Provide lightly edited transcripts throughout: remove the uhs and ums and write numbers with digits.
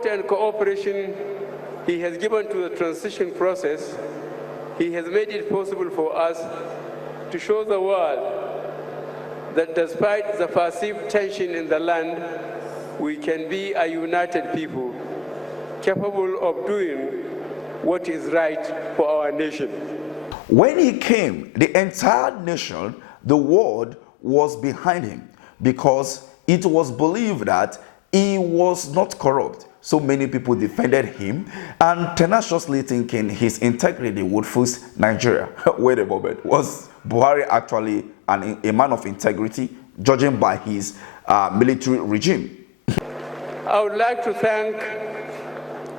support and cooperation he has given to the transition process, he has made it possible for us to show the world that despite the perceived tension in the land, we can be a united people, capable of doing what is right for our nation. When he came, the entire nation, the world, was behind him because it was believed that he was not corrupt. So many people defended him and tenaciously thinking his integrity would fix Nigeria. Wait a moment, was Buhari actually a man of integrity, judging by his military regime? I would like to thank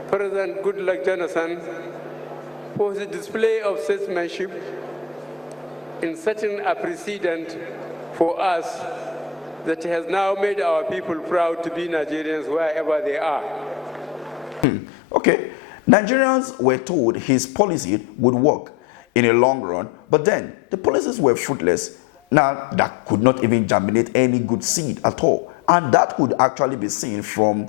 President Goodluck Jonathan for his display of statesmanship in setting a precedent for us that has now made our people proud to be Nigerians wherever they are. Okay, Nigerians were told his policy would work in a long run, but then the policies were fruitless. Now, that could not even germinate any good seed at all. And that could actually be seen from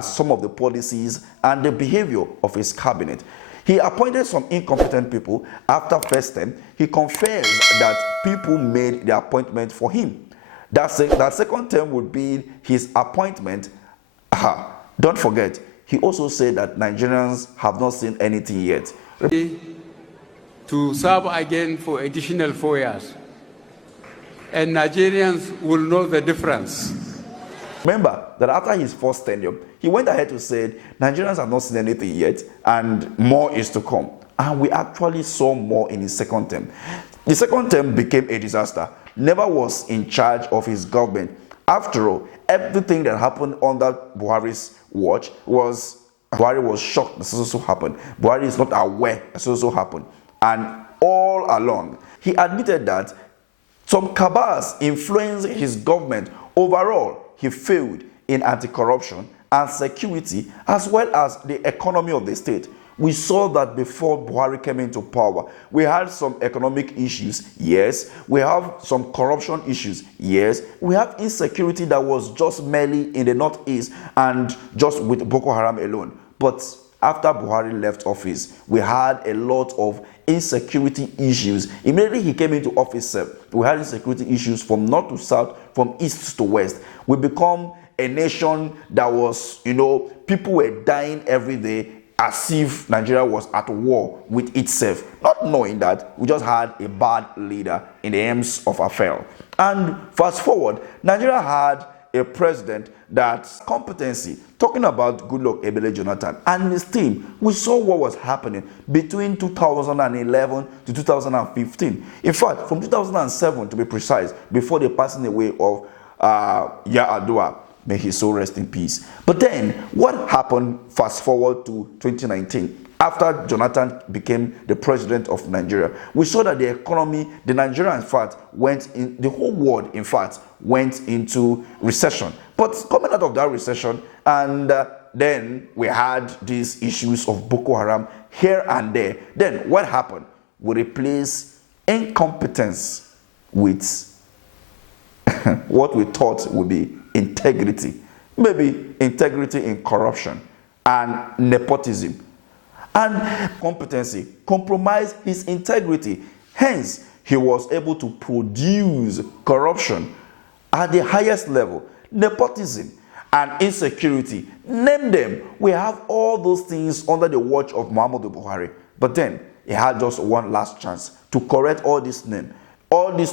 some of the policies and the behavior of his cabinet. He appointed some incompetent people. After first term, he confessed that people made the appointment for him. That second term would be his appointment. Don't forget, he also said that Nigerians have not seen anything yet. To serve again for additional 4 years. And Nigerians will know the difference. Remember that after his first tenure, he went ahead to say, Nigerians have not seen anything yet, and more is to come. And we actually saw more in his second term. The second term became a disaster. Never was in charge of his government. After all, everything that happened under Buhari's watch was, Buhari was shocked that so happened. Buhari is not aware that so happened. And all along, he admitted that some cabals influenced his government. Overall, he failed in anti-corruption and security, as well as the economy of the state. We saw that before Buhari came into power. We had some economic issues, yes. We have some corruption issues, yes. We have insecurity that was just merely in the northeast and just with Boko Haram alone. But after Buhari left office, we had a lot of insecurity issues. Immediately he came into office, we had insecurity issues from north to south, from east to west. We become a nation that was, people were dying every day as if Nigeria was at war with itself, not knowing that we just had a bad leader in the aims of affairs. And fast forward, Nigeria had a president that's competency, talking about Goodluck Ebele Jonathan and his team. We saw what was happening between 2011 to 2015. In fact, from 2007 to be precise, before the passing away of Yar'Adua, may his soul rest in peace. But then, what happened fast forward to 2019? After Jonathan became the president of Nigeria, we saw that the economy, the Nigeria, in fact, the whole world, in fact, went into recession. But coming out of that recession, and then we had these issues of Boko Haram here and there. Then what happened? We replaced incompetence with what we thought would be integrity. Maybe integrity in corruption and nepotism. And competency compromised his integrity. Hence, he was able to produce corruption at the highest level. Nepotism and insecurity, name them. We have all those things under the watch of Muhammadu Buhari. But then, he had just one last chance to correct all these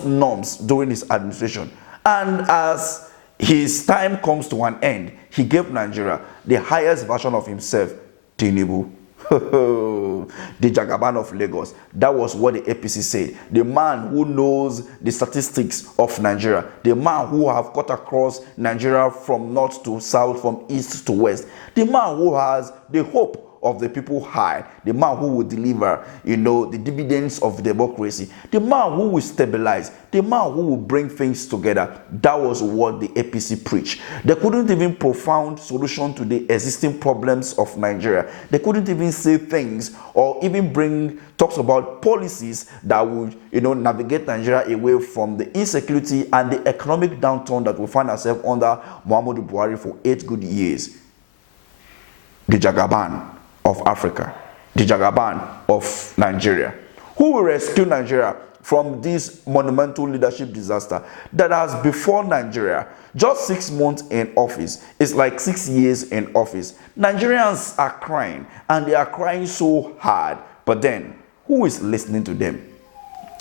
norms during his administration. And as his time comes to an end, he gave Nigeria the highest version of himself, Tinubu. The Jagaban of Lagos. That was what the APC said. The man who knows the statistics of Nigeria. The man who have cut across Nigeria from north to south, from east to west. The man who has the hope of the people high. The man who will deliver, the dividends of democracy. The man who will stabilize. The man who will bring things together. That was what the APC preached. They couldn't even propound solution to the existing problems of Nigeria. They couldn't even say things or even bring talks about policies that would, navigate Nigeria away from the insecurity and the economic downturn that we find ourselves under Muhammadu Buhari for 8 good years. the Jagaban of Africa, the Jagaban of Nigeria. Who will rescue Nigeria from this monumental leadership disaster that has befallen Nigeria? Just 6 months in office is like 6 years in office. Nigerians are crying, and they are crying so hard. But then, who is listening to them?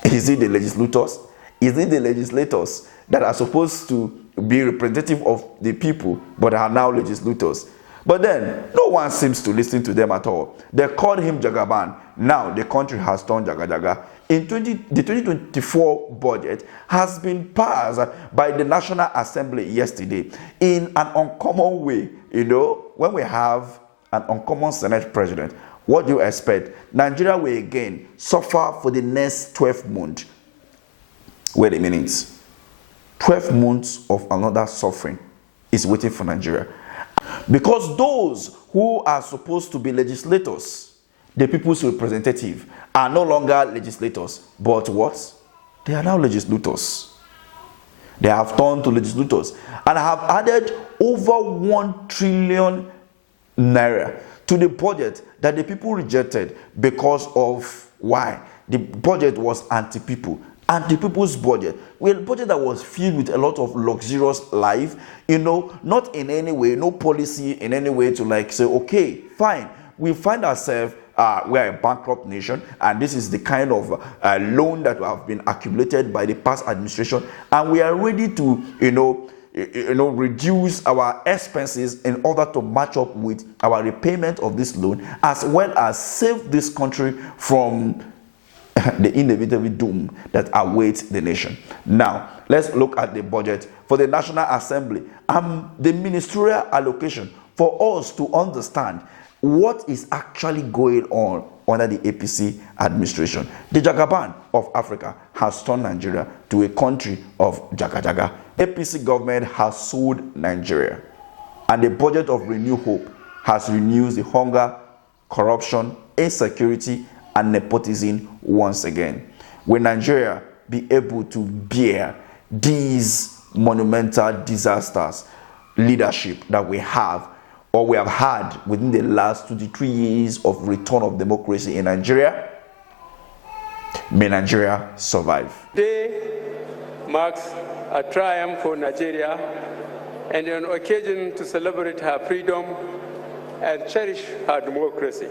Is it the legislators? Is it the legislators that are supposed to be representative of the people but are now legislators? But then, no one seems to listen to them at all. They called him Jagaban. Now, the country has turned Jaga. The 2024 budget has been passed by the National Assembly yesterday in an uncommon way. You know, when we have an uncommon Senate president, what do you expect? Nigeria will again suffer for the next 12 months. Wait a minute. 12 months of another suffering is waiting for Nigeria. Because those who are supposed to be legislators, the people's representative, are no longer legislators, but what? They are now legislators. They have turned to legislators and have added over 1 trillion naira to the budget that the people rejected because of why? The budget was anti-people. Anti-people's budget. Well, a budget that was filled with a lot of luxurious life, you know, not in any way, no policy in any way to like say, okay, fine, we find ourselves, we are a bankrupt nation, and this is the kind of loan that have been accumulated by the past administration, and we are ready to, reduce our expenses in order to match up with our repayment of this loan, as well as save this country from the inevitable doom that awaits the nation. Now, let's look at the budget for the National Assembly and the ministerial allocation for us to understand what is actually going on under the APC administration. The Jagaban of Africa has turned Nigeria to a country of Jaga. APC government has sold Nigeria, and the budget of Renew Hope has renewed the hunger, corruption, insecurity, and nepotism once again. Will Nigeria be able to bear these monumental disasters, leadership that we have or we have had within the last 23 years of return of democracy in Nigeria? May Nigeria survive. Today marks a triumph for Nigeria and an occasion to celebrate her freedom and cherish her democracy.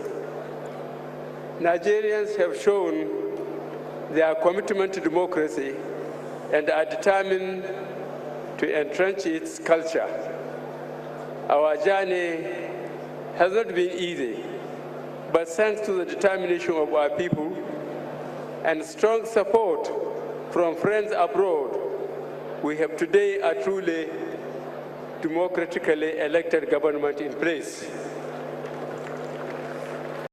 Nigerians have shown their commitment to democracy and are determined to entrench its culture. Our journey has not been easy, but thanks to the determination of our people and strong support from friends abroad, we have today a truly democratically elected government in place.